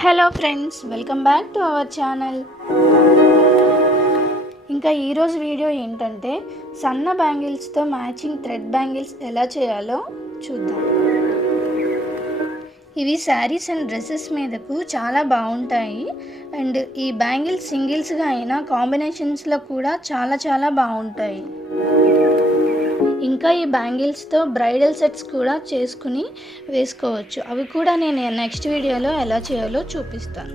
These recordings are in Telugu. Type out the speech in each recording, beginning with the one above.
Hello friends, welcome back to our channel. ఇంకా ఈరోజు వీడియో ఏంటంటే సన్న బ్యాంగిల్స్తో మ్యాచింగ్ థ్రెడ్ బ్యాంగిల్స్ ఎలా చేయాలో చూద్దాం. ఇవి శారీస్ అండ్ డ్రెస్సెస్ మీదకు చాలా బాగుంటాయి. అండ్ ఈ బ్యాంగిల్స్ సింగిల్స్గా అయినా కాంబినేషన్స్లో కూడా చాలా బాగుంటాయి. ఇంకా ఈ బ్యాంగిల్స్తో బ్రైడల్ సెట్స్ కూడా చేసుకుని వేసుకోవచ్చు. అవి కూడా నేను నెక్స్ట్ వీడియోలో ఎలా చేయాలో చూపిస్తాను.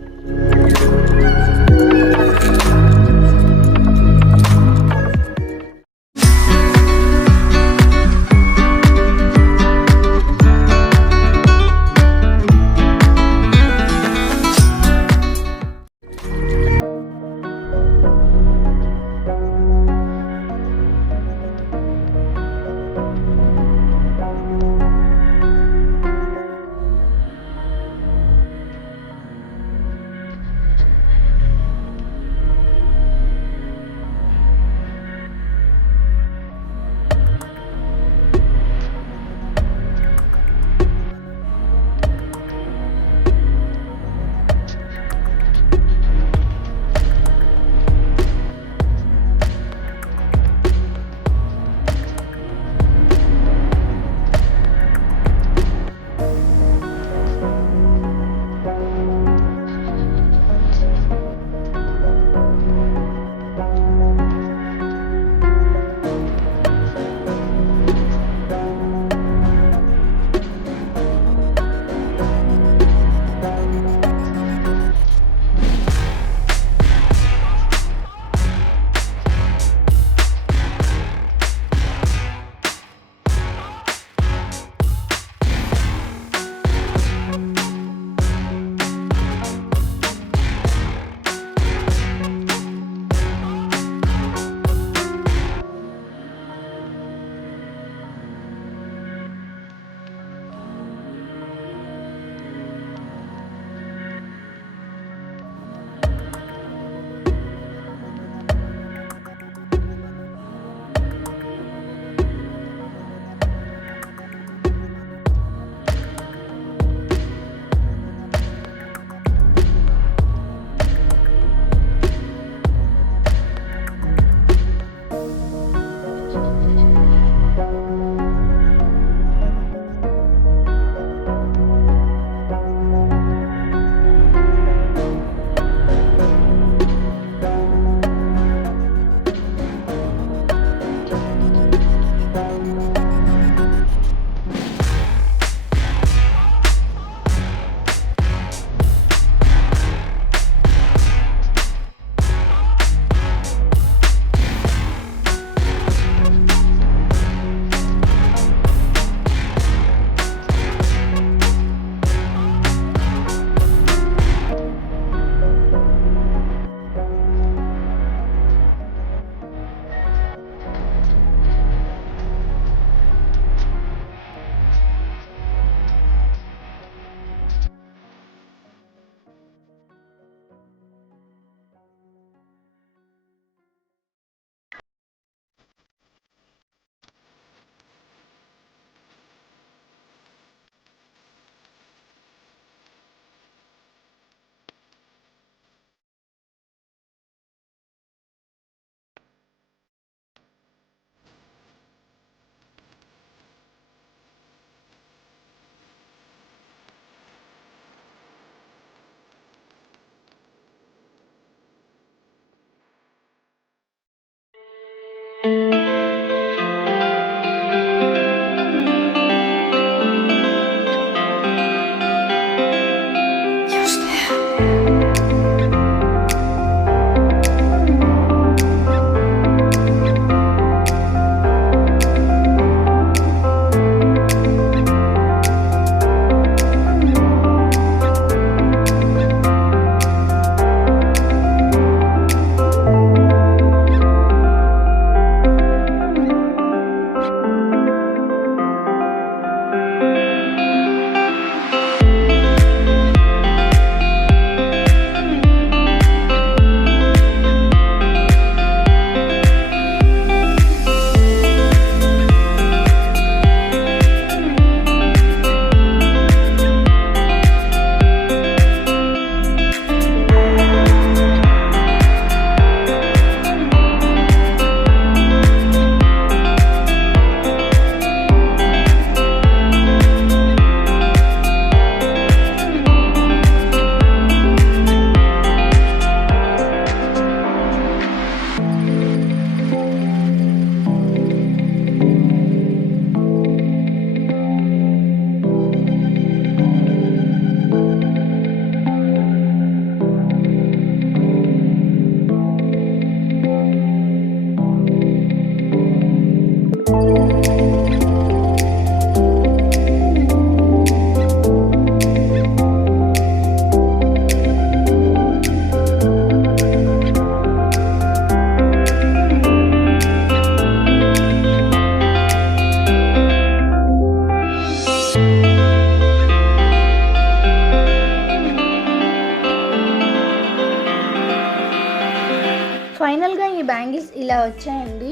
ఈ బ్యాంగిల్స్ ఇలా వచ్చాయండి.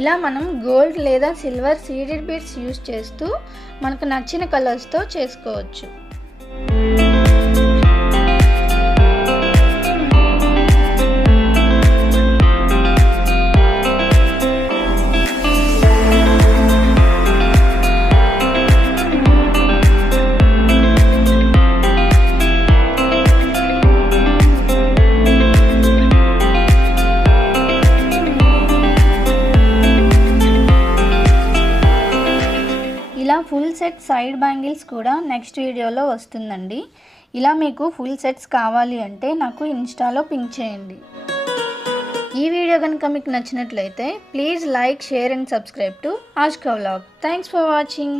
ఇలా మనం గోల్డ్ లేదా సిల్వర్ సీడెడ్ బీడ్స్ యూస్ చేస్తూ మనకు నచ్చిన కలర్స్తో చేసుకోవచ్చు. ఇలా ఫుల్ సెట్ సైడ్ బ్యాంగిల్స్ కూడా నెక్స్ట్ వీడియోలో వస్తుందండి. ఇలా మీకు ఫుల్ సెట్స్ కావాలి అంటే నాకు ఇన్స్టాలో పింక్ చేయండి. ఈ వీడియో కనుక మీకు నచ్చినట్లయితే please like, share and subscribe to ajkavlog. Thanks for watching.